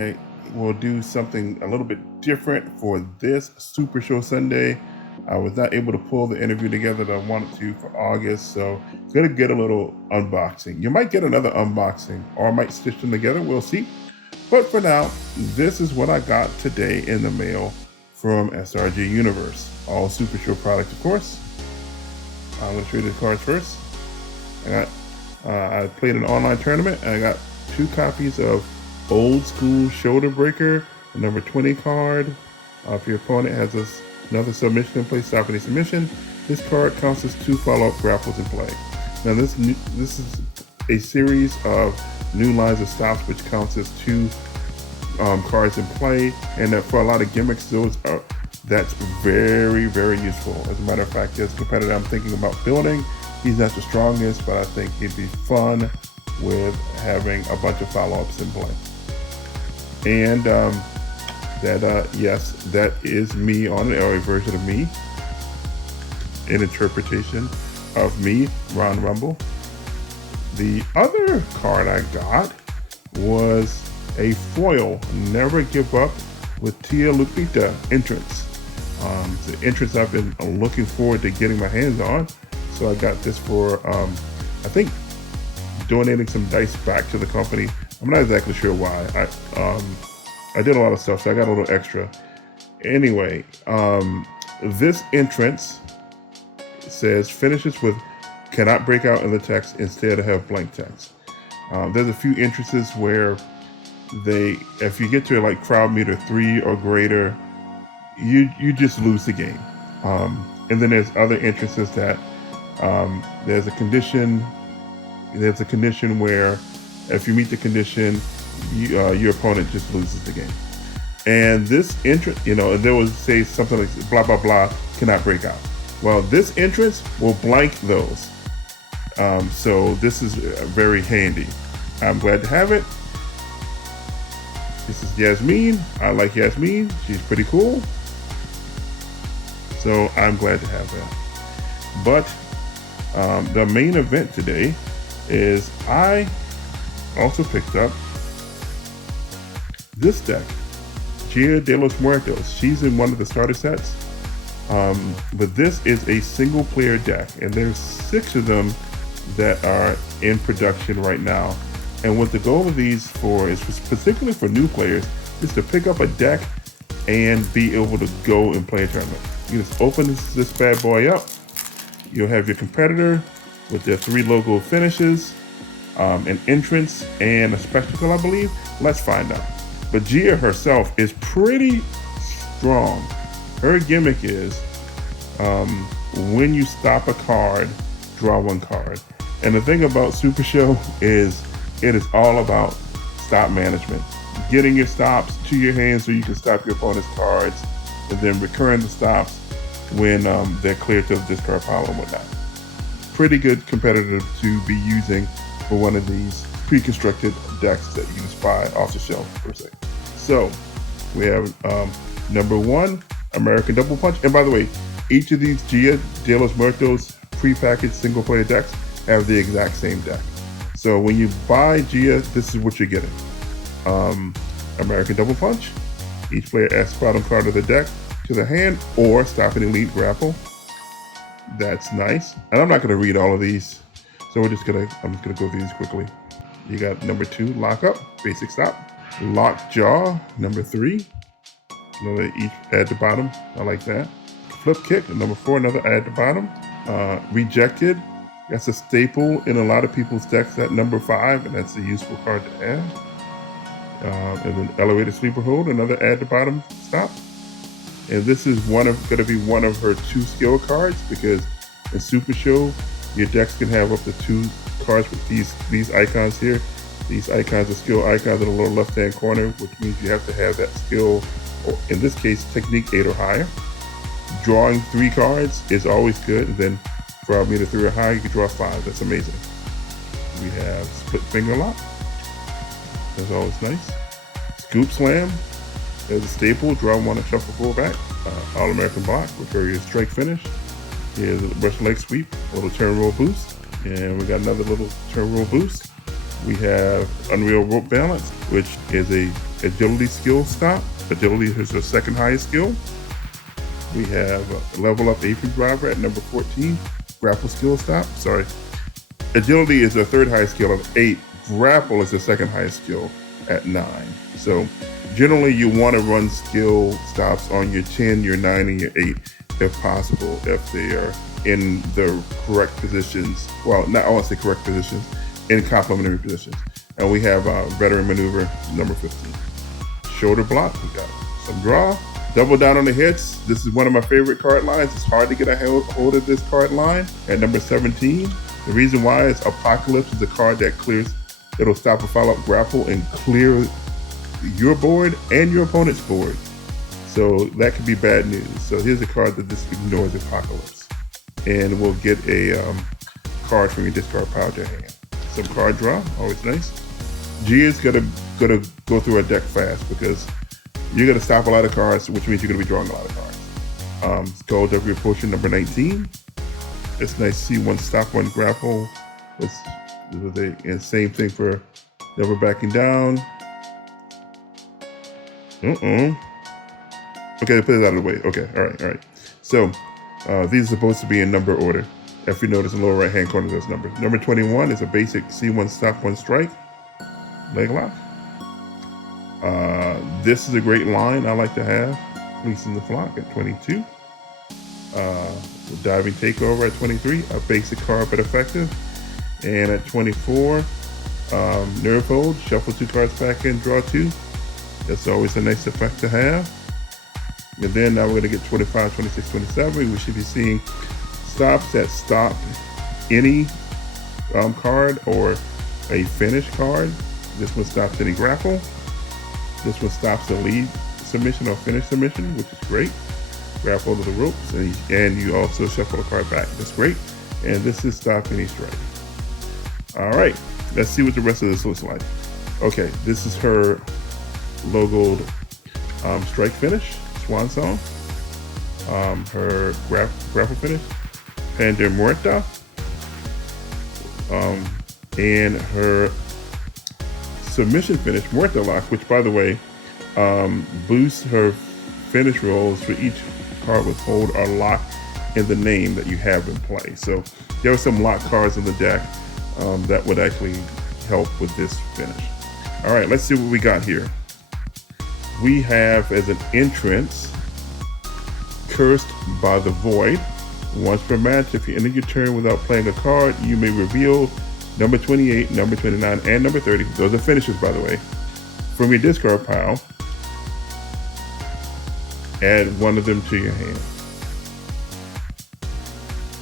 Okay, we'll do something a little bit different for this Super Show Sunday. I was not able to pull the interview together that I wanted to for August, so it's gonna get a little unboxing. You might get another unboxing, or I might stitch them together. We'll see. But for now, this is what I got today in the mail from SRG Universe. All Super Show products, of course. I'm gonna show you the cards first. I played an online tournament, and I got 2 copies of Old School Shoulder Breaker, the number 20 card. If your opponent has another submission in play, stop any submission, this card counts as 2 follow-up grapples in play. Now this is a series of new lines of stops, which counts as 2 cards in play, and that for a lot of gimmicks, that's very, very useful. As a matter of fact, there's a competitor I'm thinking about building. He's not the strongest, but I think he'd be fun with having a bunch of follow-ups in play. And yes, that is me on it, or a version of me, an interpretation of me, Ron Rumble. The other card I got was a foil, Never Give Up with Tia Lupita entrance. It's an entrance I've been looking forward to getting my hands on. So I got this for, I think, donating some dice back to the company. I'm not exactly sure why. I did a lot of stuff, so I got a little extra. Anyway, this entrance says finishes with cannot break out in the text, instead have blank text. There's a few entrances where if you get to like crowd meter 3 or greater, you just lose the game. And then there's other entrances that there's a condition where if you meet the condition, your opponent just loses the game. And this entrance, there will say something like blah, blah, blah, cannot break out. Well, this entrance will blank those. So this is very handy. I'm glad to have it. This is Yasmin. I like Yasmin. She's pretty cool. So I'm glad to have that. But the main event today is I also picked up this deck, Gia de los Muertos. She's in one of the starter sets. But this is a single player deck, and there's 6 of them that are in production right now. And what the goal of these is particularly for new players, is to pick up a deck and be able to go and play a tournament. You just open this bad boy up. You'll have your competitor with their 3 logo finishes, an entrance, and a spectacle, I believe. Let's find out. But Gia herself is pretty strong. Her gimmick is when you stop a card, draw 1 card. And the thing about Super Show is it is all about stop management. Getting your stops to your hand so you can stop your opponent's cards, and then recurring the stops when they're clear to the discard pile and whatnot. Pretty good competitor to be using for one of these pre-constructed decks that you can just buy off the shelf, per se. So we have number 1, American Double Punch. And by the way, each of these Gia de los Muertos pre-packaged single player decks have the exact same deck. So when you buy Gia, this is what you're getting. American Double Punch. Each player adds the bottom card of the deck to the hand or stop an elite grapple. That's nice. And I'm not going to read all of these, so I'm just gonna go through these quickly. You got number 2, Lock Up, basic stop. Lock Jaw, number 3. Another each add to bottom. I like that. Flip Kick, number 4, another add to bottom. Rejected. That's a staple in a lot of people's decks at number 5, and that's a useful card to add. And then Elevated Sleeper Hold, another add to bottom stop. And this is going to be one of her 2 skill cards, because in Super Show, your decks can have up to 2 cards with these icons here. These icons are skill icons in the lower left-hand corner, which means you have to have that skill, or in this case, technique 8 or higher. Drawing 3 cards is always good, and then for meter 3 or higher, you can draw 5. That's amazing. We have Split Finger Lock. That's always nice. Scoop Slam. There's a staple. Draw 1 and shuffle 4 back. All-American Block with her strike finish. Here's a Russian Leg Sweep, a little turn roll boost. And we got another little turn roll boost. We have Unreal Rope Balance, which is a agility skill stop. Agility is her second highest skill. We have level up apron driver at number 14. Grapple skill stop. Sorry. Agility is the third highest skill of 8. Grapple is the second highest skill at 9. So generally you want to run skill stops on your 10, your 9, and your 8 if possible, if they are in the correct positions. Well, not I want to say correct positions, in complementary positions. And we have veteran maneuver number 15. Shoulder block, we got some draw. Double down on the hits. This is one of my favorite card lines. It's hard to get a hold of this card line at number 17. The reason why is Apocalypse is a card that clears, it'll stop a follow-up grapple and clear your board and your opponent's board. So that could be bad news. So here's a card that just ignores Apocalypse. And we'll get a card from your discard pile to your hand. Some card draw, always nice. Gia's gonna go through a deck fast because you're gonna stop a lot of cards, which means you're gonna be drawing a lot of cards. Gold of your potion number 19. It's nice to see one stop, one grapple. And same thing for never backing down. Okay, put it out of the way. Okay, all right. So these are supposed to be in number order. If you notice in the lower right hand corner, there's numbers. Number 21 is a basic C1 stop, one strike. Leg lock. This is a great line I like to have. Releasing the flock at 22. Diving takeover at 23. A basic card but effective. And at 24, nerve hold. Shuffle 2 cards back in, draw 2. That's always a nice effect to have. And then now we're going to get 25, 26, 27. We should be seeing stops that stop any card or a finish card. This one stops any grapple. This one stops a lead submission or finish submission, which is great. Grapple to the ropes, and you also shuffle a card back. That's great. And this is stop any strike. All right, let's see what the rest of this looks like. Okay, this is her logoed strike finish, swan song. Her grapple finish, Panda Muerta. And her submission finish, Muerta Lock, which by the way, boosts her finish rolls for each card with hold or lock in the name that you have in play. So there are some lock cards in the deck that would actually help with this finish. All right, let's see what we got here. We have as an entrance, Cursed by the Void. Once per match, if you end your turn without playing a card, you may reveal number 28, number 29, and number 30. Those are finishes, by the way. From your discard pile, add one of them to your hand.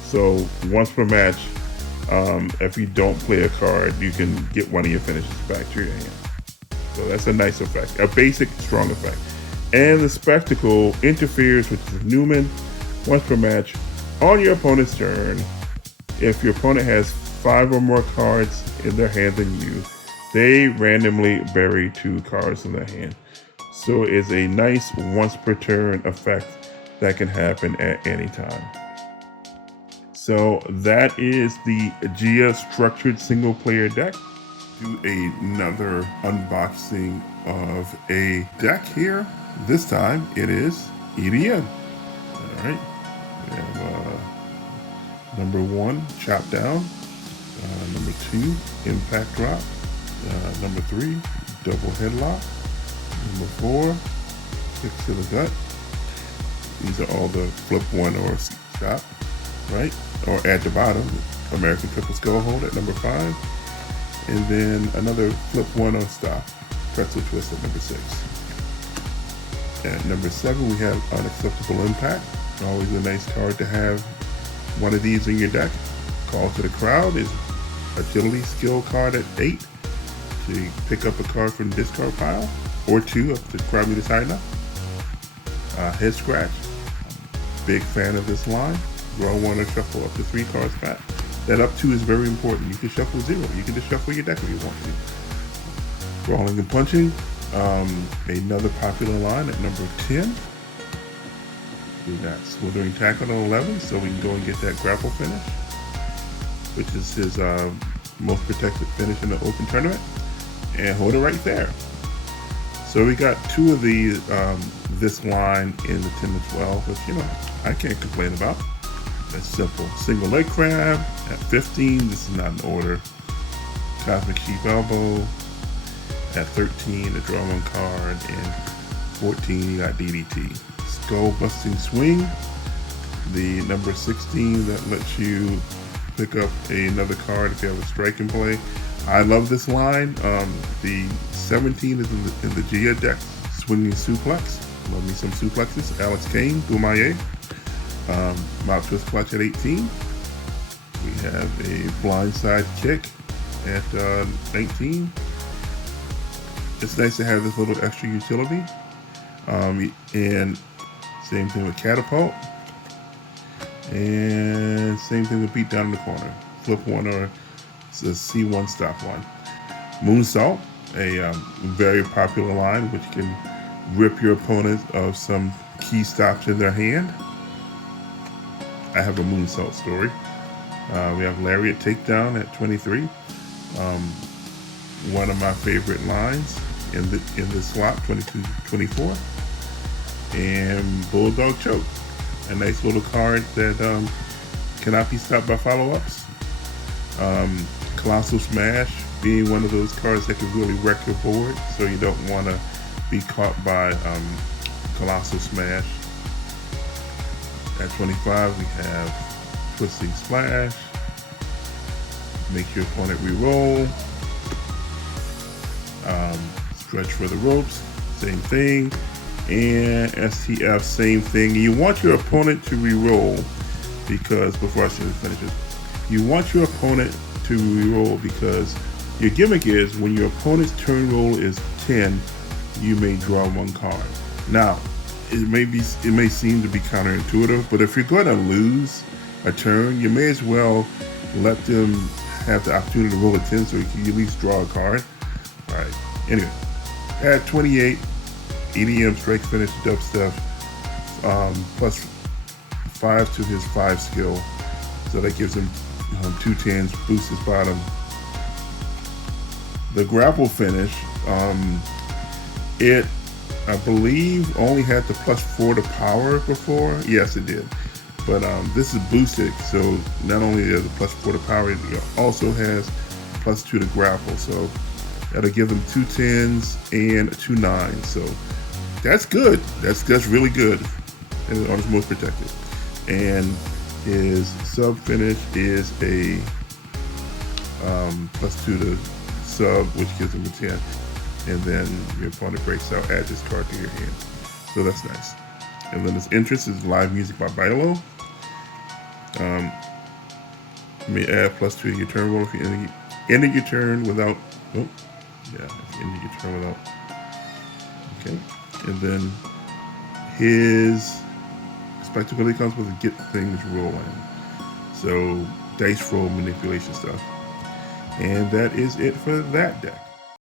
So once per match, if you don't play a card, you can get one of your finishes back to your hand. So that's a nice effect, a basic strong effect. And the Spectacle interferes, which is Newman, once per match on your opponent's turn. If your opponent has 5 or more cards in their hand than you, they randomly bury 2 cards in their hand. So it's a nice once per turn effect that can happen at any time. So that is the Gia structured single player deck. Do another unboxing of a deck here. This time it is EDM. All right, we have number 1, Chop Down. Number 2, Impact Drop. Number 3, Double Headlock. Number 4, Kick to the Gut. These are all the flip 1 or stop, right? Or at the bottom, American Triple Skull Hold at number 5. And then another flip 1 or stop, Pretzel Twist at number 6. At number 7, we have Unacceptable Impact. Always a nice card to have one of these in your deck. Call to the Crowd is Agility skill card at 8 to pick up a card from the discard pile, or 2 if the crowd you decide now. Head Scratch, big fan of this line. Draw 1 or shuffle up to 3 cards back. That up 2 is very important. You can shuffle 0. You can just shuffle your deck if you want to. Brawling and Punching, another popular line at number 10. We got Slithering Tackle at 11, so we can go and get that grapple finish, which is his most protected finish in the open tournament, and hold it right there. So So we got two of these, this line in the tin as well, which, you know, I can't complain about. That's simple. Single leg crab at 15. This is not an order. Cosmic Sheep Elbow at 13. The draw one card. And 14, you got DDT. Skull Busting Swing. The number 16 that lets you pick up another card if you have a strike in play. I love this line. The 17 is in the Gia deck. Swinging Suplex. Love me some suplexes. Alex Kane, Bumaye. Mount Twist Clutch at 18. We have a Blindside Kick at 19. It's nice to have this little extra utility. And same thing with Catapult. And same thing with Beat Down in the Corner. Flip one or it's a C1 stop one. Moonsault, a very popular line which can rip your opponent of some key stops in their hand. I have a Moonsault story. We have Lariat Takedown at 23. One of my favorite lines in the slot, 22-24. And Bulldog Choke, a nice little card that cannot be stopped by follow-ups. Colossal Smash being one of those cards that can really wreck your board, so you don't want to be caught by Colossal Smash. At 25, we have Twisting Splash. Make your opponent re-roll. Stretch for the ropes, same thing. And STF, same thing. You want your opponent to re-roll because, before I finish it, you want your opponent to re-roll because your gimmick is when your opponent's turn roll is 10, you may draw one card. Now, it may seem to be counterintuitive, but if you're going to lose a turn, you may as well let them have the opportunity to roll a 10 so you can at least draw a card. All right. Anyway, at 28, EDM Strike Finish Dubstep, plus 5 to his 5 skill, so that gives him 2 10s, boosts his bottom. The Grapple Finish, it, I believe, only had the plus 4 to power before. Yes, it did. But this is boosted, so not only is it plus 4 to power, it also has plus 2 to grapple. So that'll give him 2 10s and 2 9s. So that's good. That's really good. And on his most protected. And his sub finish is a plus 2 to sub, which gives him a 10. And then your opponent breaks out, add this card to your hand. So that's nice. And then his entrance is live music by Bilo. You may add plus 2 to your turn roll if you ended your turn without. Oh, yeah, if you ended your turn without. Okay. And then his spectacularly comes with a get things rolling. So dice roll manipulation stuff. And that is it for that deck.